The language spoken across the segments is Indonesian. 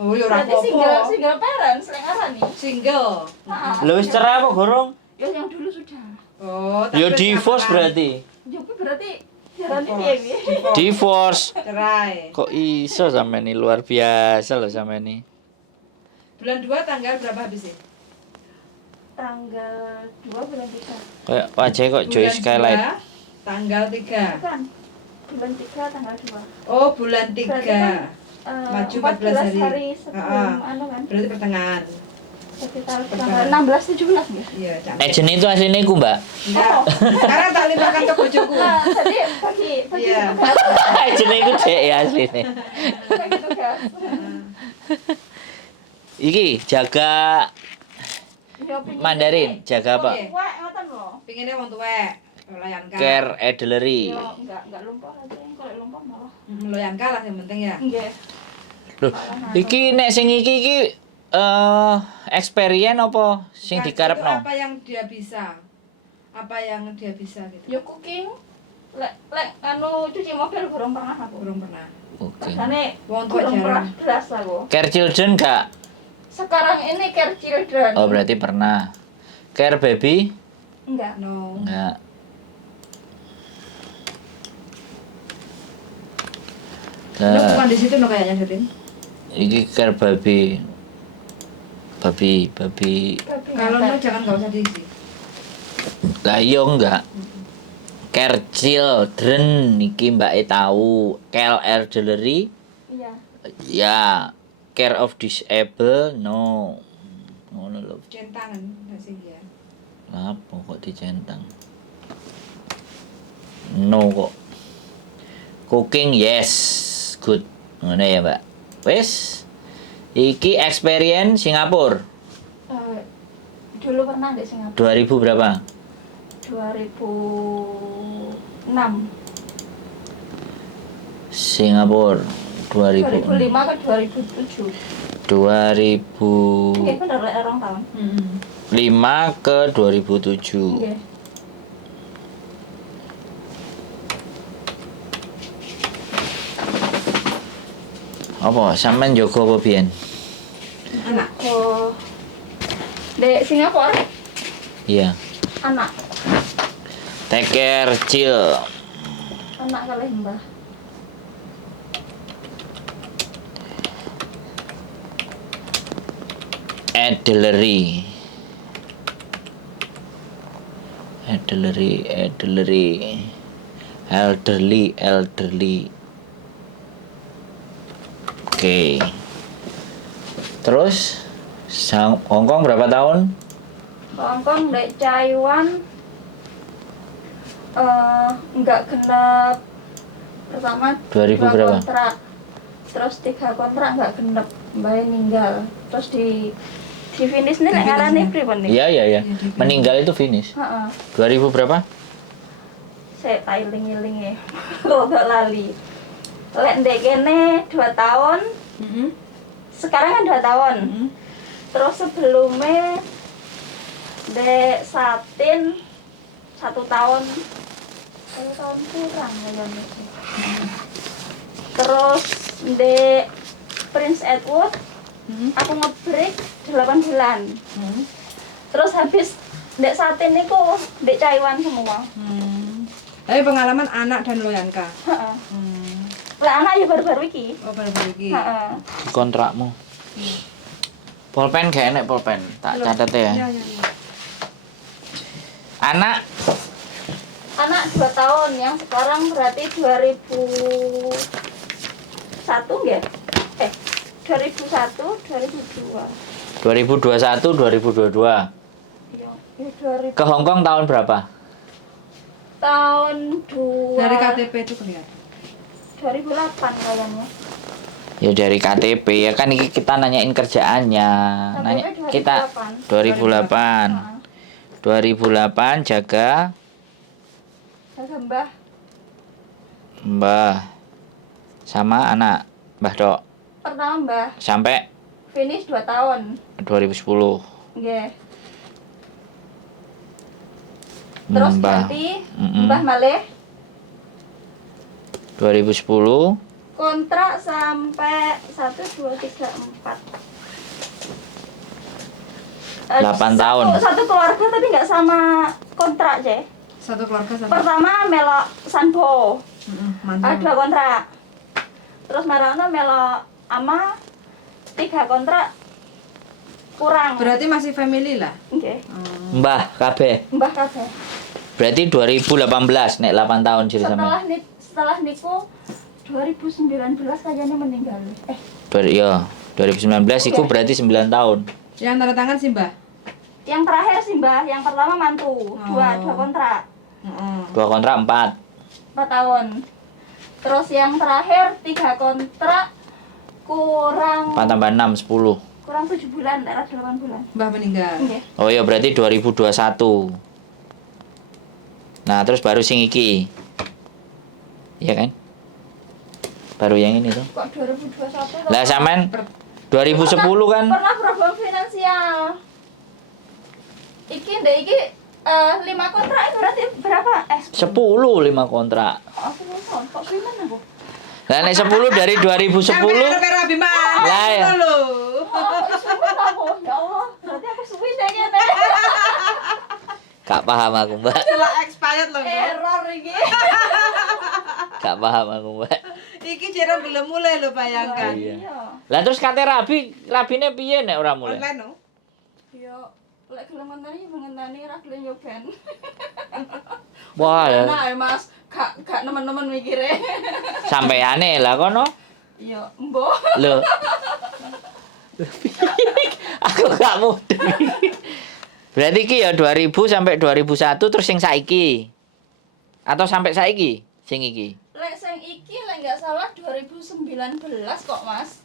Oh, ya ora Berarti apa-apa. single parents lek arani. Single. Lho wis cerai apa gorong? Ya yang dulu sudah. Oh, Ya tapi divorce sekarang berarti. Ya kuwi berarti jarane piye piye. Divorce. cerai. Kok iso sampe ini luar biasa loh sampe ini. Bulan 2 tanggal berapa habisnya? Tanggal 2 bulan 3. Kayak wajah kok Joy Bulan Skylight. 2, tanggal 3. Bukan. Bulan 3 tanggal 2. Oh, bulan 3. Berarti kan, Maju 14 14 hari sebelum anu kan. Berarti pertengahan. Sekitar tanggal 16 17 nggih. Iya, cantik. Agent itu aslinya ku mbak. Enggak. Sekarang tak limpahkan ke bojoku. Nah, jadi bagi Iya. tugas. Agent itu dek ya aslinya. Bagi tugas. Iki jaga Ya, pingin Mandarin, ini. jaga apa? Oke. Wah, ngoten lho. Pinginnya wong tuwek. Loyanka. Care Adelery. Ya enggak lumpur aja. Kalau lumpur malah. Loyanka lah yang penting ya. Nggih. Loh, iki nek sing iki experience apa sing Kan dikarepno? itu apa yang dia bisa? Apa yang dia bisa gitu? Ya cooking. Lek anu cuci mobil gorong pernah aku. Belum pernah. Oke. Jane Wong tuwek gorong pernah jarang. belas aku. Care Children gak? Sekarang ini care children. Oh, berarti pernah. Care Baby? Enggak. No. Enggak. Lo bukan di situ no kayaknya, Dudin. Iki Care Baby. Babi. Tapi Kalau enggak. no jangan enggak usah diisi. Lah iya enggak. Care Children iki Mbak E tahu. Care Elderly? Iya. Ya. Care of Disable? No. Ngono lho. Centangan masih ya. Apa kok dicentang? No kok. Cooking yes. Good. Ngono ya, Mbak. Wis. Iki experience Singapura. Dulu pernah di Singapura 2000 berapa? 2006. Singapura 2005 2000. ke 2007. 2005 Nggih bener lek orang tahun. ke 2007. Nggih. Apa sampean jogo apa biyen? Anak. Oh. Di Singapura Iya. anak Take care chill. anak kali Mbah. Adelery. Elderly. Oke. Terus Hongkong berapa tahun? Hongkong di Taiwan enggak genep. Pertama 2000 dua berapa? kontrak. Terus 3 kontrak enggak genep, Mbah ninggal. Terus di finish nih nek ngarane pripun nih? Iya. Meninggal itu finish. Heeh. 2000 berapa? Saya tailing-iling ya. Rada lali. Lek ndek kene 2 tahun, sekarang kan 2 tahun. Terus sebelumnya dek satin 1 tahun. 1 tahun kurang kayaknya sih. Terus dek Prince Edward aku nge-break 8 bulan. Terus habis dek satin itu dek Taiwan semua. Tapi pengalaman anak dan Loyanka. Heeh. Lah anak ya baru-baru iki. Oh, baru-baru iki. Heeh. Di kontrakmu. Pulpen gak enak pulpen. Tak catat ya. Iya. Anak Anak 2 tahun yang sekarang berarti 2001 nggak? 2001, 2002. 2021 2022. Iya, 2000. Ke Hongkong tahun berapa? Tahun 2 Dari KTP itu kelihatan. 2008 kayaknya. Ya dari KTP ya kan ini kita nanyain kerjaannya. Nanya kita 2008. 2008 jaga Jaga Mbah. Mbah sama anak Mbah Dok Pertama Mbah sampai finish 2 tahun. 2010. Nggih. Terus Mbah. ganti Mm-mm. Mbah malih 2010 kontrak sampai 1 2, 3, 4. 8 tahun. Satu keluarga tapi nggak sama kontrak, Je. Satu keluarga sama. Pertama melok Sanbo. Mantap. 2 kontrak. Terus Marono melok ama 3 kontrak kurang. Berarti masih family lah. Nggih. Mbah kabeh. Mbah kabeh. Berarti 2018 nek 8 tahun jadi sama. Setelah niku 2019 kayaknya meninggal. Ya, 2019 iku berarti 9 tahun. Yang tanda tangan sih, Mbah. Yang terakhir sih Mbah, yang pertama mantu, 2 kontrak. 2 kontrak 4. 4 tahun. Terus yang terakhir 3 kontrak kurang 4 tambah 6 10. kurang 7 bulan, daerah 8 bulan. Mbah meninggal. Nggih. Oh ya berarti 2021. Nah, terus baru sing iki. Iya kan? Baru yang ini tuh. Kok 2021? Lah sampean 2010 kan? Pernah problem finansial. Iki ndek iki 5 kontrak itu berarti berapa? 10 5 kontrak. Aku lupa, kok gimana aku? Lah nek 10 dari 2010. Sampai Rabi Mas. Lah ya. Lho. Oh, suwi aku. Ya Allah, berarti aku suwi deh ngene. Gak paham aku, Mbak. Setelah expired loh. Error iki. Gak paham aku, Mbak. Iki jero belum mulai lho bayangkan. Iya. Lah terus kate rabine piye nek ora mulai? Online no. Yo, lek gelem ngenteni mengenteni ra gelem yo ben. Wah, ya. Nah, Mas, gak nemen-nemen mikire. Sampeane lah kono. Iya, mbok. Lho. Aku gak mudeng. Berarti iki ya 2000 sampai 2001 terus sing saiki. Atau sampai saiki sing iki. Lek sing iki lek nggak salah 2019 kok, Mas.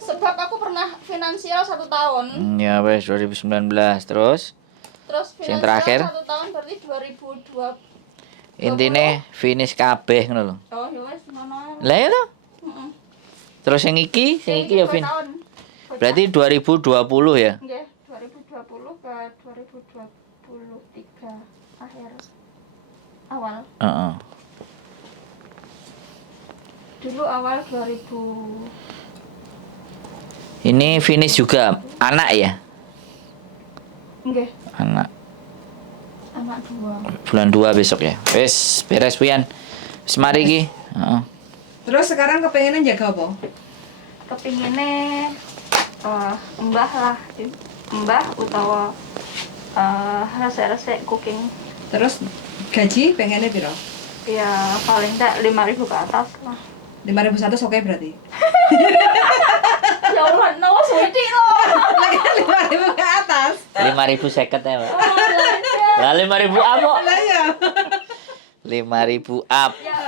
Sebab aku pernah finansial 1 tahun. Ya wes 2019 terus Terus sing finansial terakhir? 1 tahun berarti 2020. intine finish kabeh ngono lho. Oh, ya wes mana. Lah ya toh? Heeh. Terus sing iki ya 2 fin. tahun. Berarti 2020 ya. Nggih, 2020 ke 2023 akhir awal. Heeh. Dulu awal 2000. Ini finish juga anak ya? Nggih, Anak anak 2. bulan 2 besok ya. Wes beres pian. Wis mari iki. Heeh. Terus sekarang kepengennya jaga apa? Kepingine mbah lah, mbah utawa resek-resek cooking. Terus gaji pengennya piro? Ya paling tak 5.000 ke atas lah. 5.100 oke berarti. Ya Allah, no suwi loh. Lagi 5.000 ke atas. 5.050 ya, Pak. Lah 5.000 apa? Lah ya. 5.000 up. Ya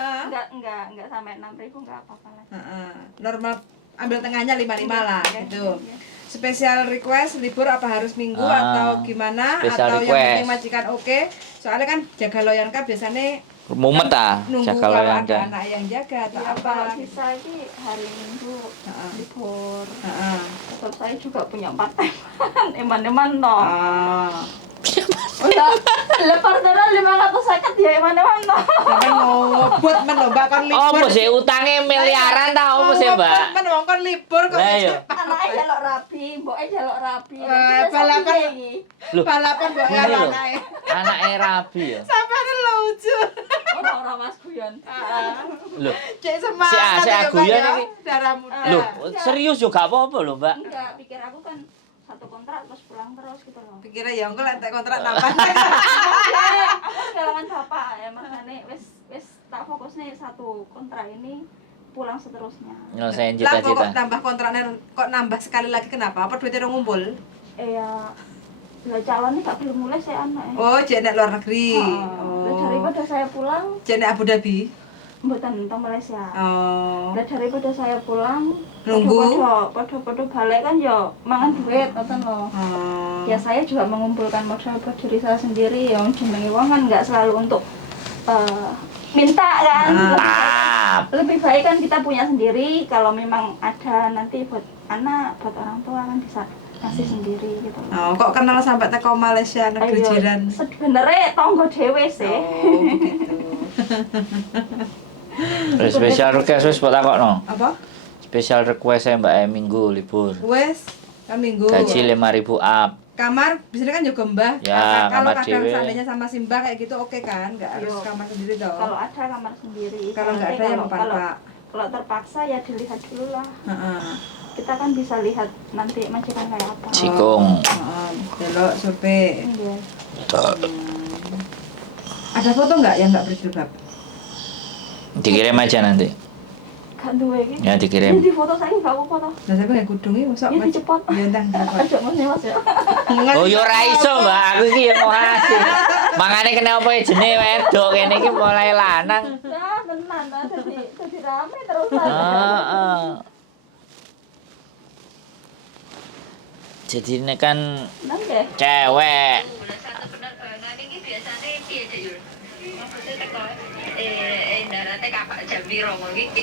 enggak sampai 6.000 enggak apa-apa lah. Heeh. Normal ambil tengahnya 55 lah Oke, gitu. oke. Spesial request libur apa harus minggu atau gimana Special atau yang request. penting majikan oke. Soalnya kan jaga loyan kan biasanya Mumet ah, nunggu jaga kalau loyan ada kan. anak yang jaga atau Ya apa. kalau bisa ini hari Minggu libur. Heeh. Sebab saya juga punya part time. Eman-eman toh. Ah. Udah, lepar darah 550 ya eman-eman toh. Sampai mau ngebut men lho Mbak kon libur. Oh, sih utangnya miliaran ta opo sih, Mbak? Men wong kon libur kok. Lah iya. Anaknya jaluk rapi, mboknya jaluk rapi. Balapan. Loh, Balapan mbok ini karo lho. anake. Anake rabi ya. Sampai lucu. Orang Mas Guyon. Loh, Cek semangat. Si ya, Mbak, Aguyan ya. iki. Darah muda. loh, serius juga apa-apa lho, Mbak. Enggak, pikir aku kan 1 kontrak terus pulang terus gitu loh. Pikirnya ya engko lek kontrak nambah. Aku kehilangan bapak ya makanya wis tak fokus nih 1 kontrak ini pulang seterusnya. Nyelesain Lah kok cita-cita. tambah kontraknya kok nambah sekali lagi kenapa? Apa duitnya udah ngumpul? Ya lah calonnya gak belum mulai saya anak. Oh, jek nek luar negeri. Lah daripada saya pulang Jek nek Abu Dhabi. mboten teng Malaysia. Oh. Lah daripada saya pulang Nunggu. podo-podo balik kan ya mangan duit ngoten loh. Oh. Ya saya juga mengumpulkan modal buat diri saya sendiri yang jenenge wong kan nggak selalu untuk minta kan. Lebih baik kan kita punya sendiri, kalau memang ada nanti buat anak, buat orang tua kan bisa kasih sendiri gitu. Oh, kok kenal sampai teko Malaysia negeri jiran? Sebenarnya tonggo dhewe sih. Oh, begitu. Spesial request wis tak takokno. Apa? Special request saya Mbak Minggu libur. Wes, kan minggu. Gaji 5.000 up. Kamar biasanya kan juga Mbah. Ya, Kalau kamar kadang dewe. seandainya sama Simbah kayak gitu oke kan, nggak harus Yo. kamar sendiri toh. Kalau ada kamar sendiri. Kalau nggak Nanti ada ya kalau Pak. kalau terpaksa ya dilihat dulu lah. Heeh. Kita kan bisa lihat nanti majikan kayak apa. Cikung. Heeh, delok survei. Iya. Ada foto nggak yang nggak berjilbab? Dikirim aja nanti. Gak duwe iki. Ya dikirim. Di foto saya enggak apa-apa toh. Nah, saya nggak kudung ini masuk Ya dicepot. Ya entah dicepot. Aja Mas Mas ya. Oh yo ora iso, Mbak. Aku iki yang mau hasil. Mangane kenapa jenenge wedok kene iki mulai lanang. Ya tenan ta dadi rame terusan. Heeh. Jadi ini kan Nang nggih. cewek. Satu penerbangan ini biasanya piye Cak Yul? Maksudnya teko daratnya Kakak jam piro ngono iki?